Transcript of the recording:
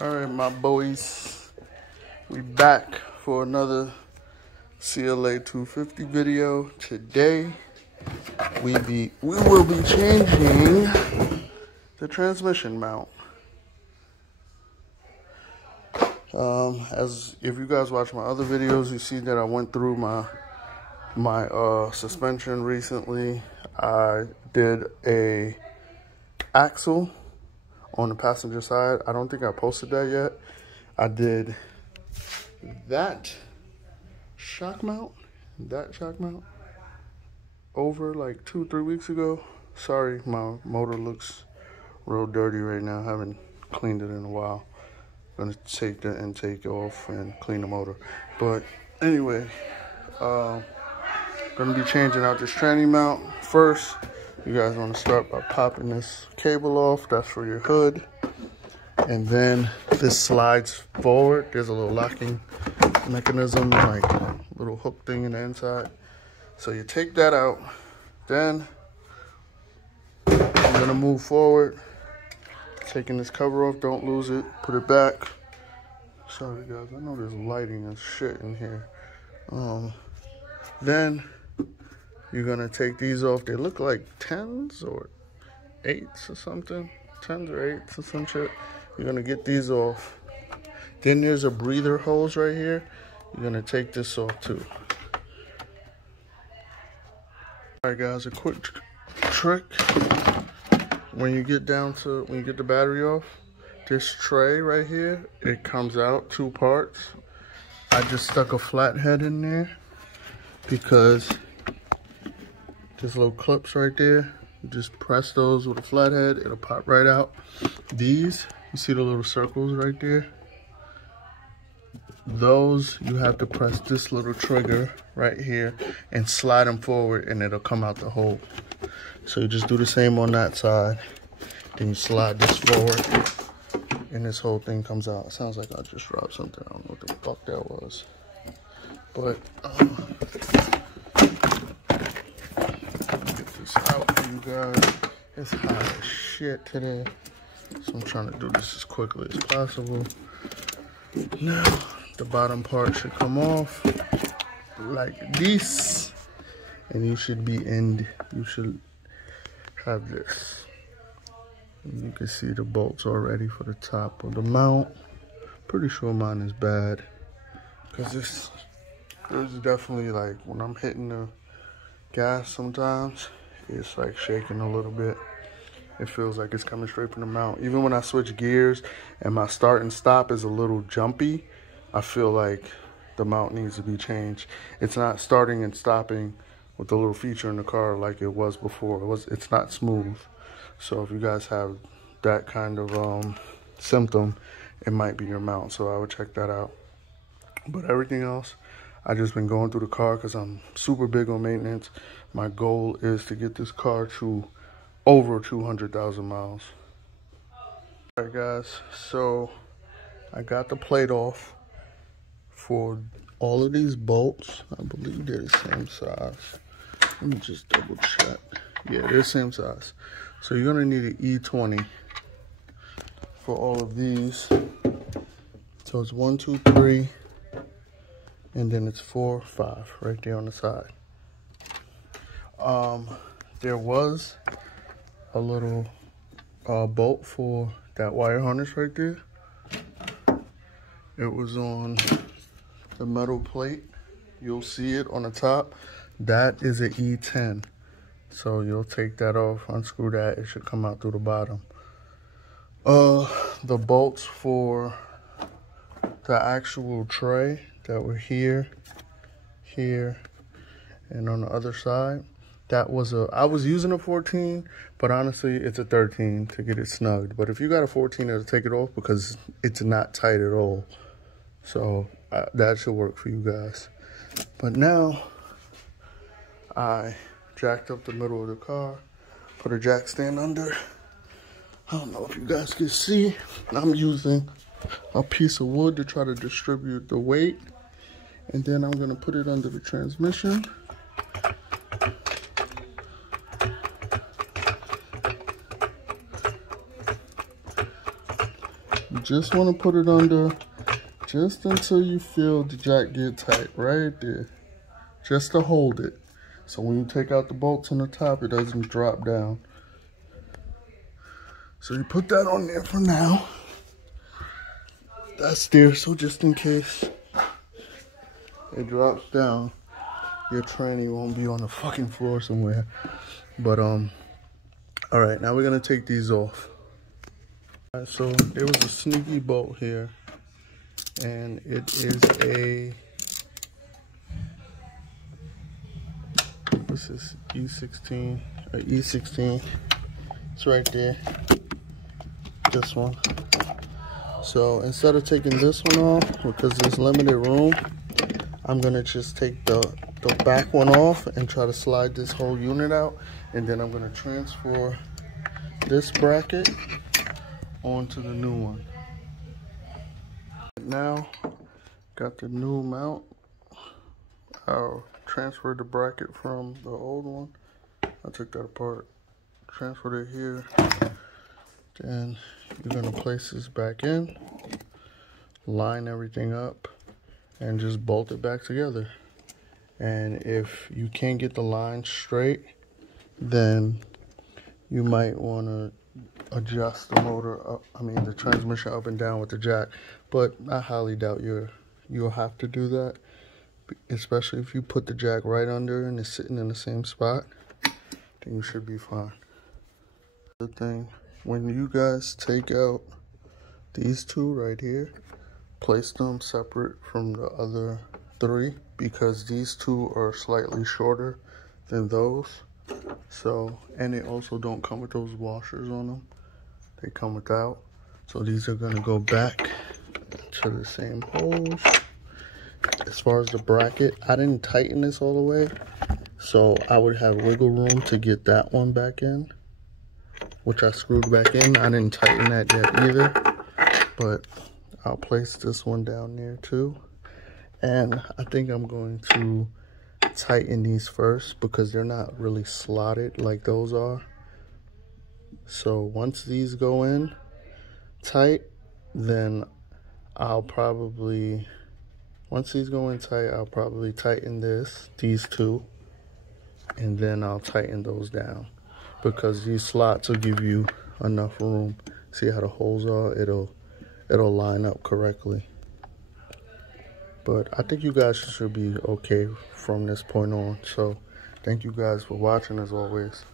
Alright, my boys, we back for another CLA250 video. Today we will be changing the transmission mount. As if you guys watch my other videos, you see that I went through my suspension recently. I did a axle on the passenger side. I don't think I posted that yet. I did that shock mount over like 2-3 weeks ago. Sorry, my motor looks real dirty right now. I haven't cleaned it in a while. I'm gonna take the intake off and clean the motor. But anyway, gonna be changing out this tranny mount. First, you guys want to start by popping this cable off. That's for your hood. And then this slides forward. There's a little locking mechanism, like a little hook thing in the inside. So you take that out. Then I'm gonna move forward, taking this cover off. Don't lose it. Put it back. Sorry guys, I know there's lighting and shit in here. Then you're gonna take these off. They look like 10s or 8s or something. 10s or 8s or some shit. You're gonna get these off. Then there's a breather hose right here. You're gonna take this off too. Alright guys, a quick trick. When you get the battery off, this tray right here, it comes out 2 parts. I just stuck a flathead in there because there's little clips right there. You just press those with a flathead, it'll pop right out. These, you see the little circles right there? Those, you have to press this little trigger right here and slide them forward and it'll come out the hole. So you just do the same on that side. Then you slide this forward and this whole thing comes out. It sounds like I just dropped something. I don't know what the fuck that was. But, get this out for you guys. It's hot as shit today. So I'm trying to do this as quickly as possible. Now, the bottom part should come off like this. And you should have this. And you can see the bolts already for the top of the mount. Pretty sure mine is bad. Because there's definitely, like, when I'm hitting the gas sometimes, it's like shaking a little bit. It feels like it's coming straight from the mount. Even when I switch gears and my start and stop is a little jumpy, I feel like the mount needs to be changed. It's not starting and stopping with the little feature in the car like it was before. It's not smooth. So if you guys have that kind of symptom, it might be your mount. So I would check that out. But everything else, I just been going through the car because I'm super big on maintenance. My goal is to get this car to over 200,000 miles. All right guys, so I got the plate off for all of these bolts. I believe they're the same size. Let me just double check. Yeah, they're the same size. So you're gonna need an E20 for all of these. So it's 1, 2, 3, and then it's 4, 5 right there on the side. There was a little bolt for that wire harness right there. It was on the metal plate. You'll see it on the top. That is an E10. So you'll take that off, unscrew that, it should come out through the bottom. The bolts for the actual tray that were here, and on the other side, that was I was using a 14, but honestly, it's a 13 to get it snugged. But if you got a 14, it'll take it off because it's not tight at all. So that should work for you guys. But now, I jacked up the middle of the car, put a jack stand under. I don't know if you guys can see. I'm using a piece of wood to try to distribute the weight. And then I'm gonna put it under the transmission. just want to put it under just until you feel the jack get tight, right there. Just to hold it. So when you take out the bolts on the top, it doesn't drop down. So you put that on there for now. That's there, so just in case it drops down, your tranny won't be on the fucking floor somewhere. But all right, now we're gonna take these off. All right, so there was a sneaky bolt here, and it is a, what's this, E16 or E16. It's right there, this one. So instead of taking this one off, because there's limited room, I'm gonna just take the back one off and try to slide this whole unit out, and then I'm gonna transfer this bracket onto the new one. Now, got the new mount. I'll transfer the bracket from the old one. I took that apart, transferred it here. Then you're gonna place this back in, line everything up, and just bolt it back together. And if you can't get the line straight, then you might want to adjust the motor up, the transmission up and down with the jack. But I highly doubt you'll have to do that, especially if you put the jack right under and it's sitting in the same spot, then you should be fine. The thing, when you guys take out these two right here, place them separate from the other three, because these two are slightly shorter than those. So, and they also don't come with those washers on them. They come without. So these are gonna go back to the same holes. As far as the bracket, I didn't tighten this all the way, so I would have wiggle room to get that one back in, which I screwed back in. I didn't tighten that yet either, but I'll place this one down there too. And I think I'm going to tighten these first because they're not really slotted like those are. So once these go in tight, then I'll probably, once these go in tight, I'll probably tighten these two, and then I'll tighten those down, because these slots will give you enough room. See how the holes are? It'll line up correctly. But I think you guys should be okay from this point on. So thank you guys for watching as always.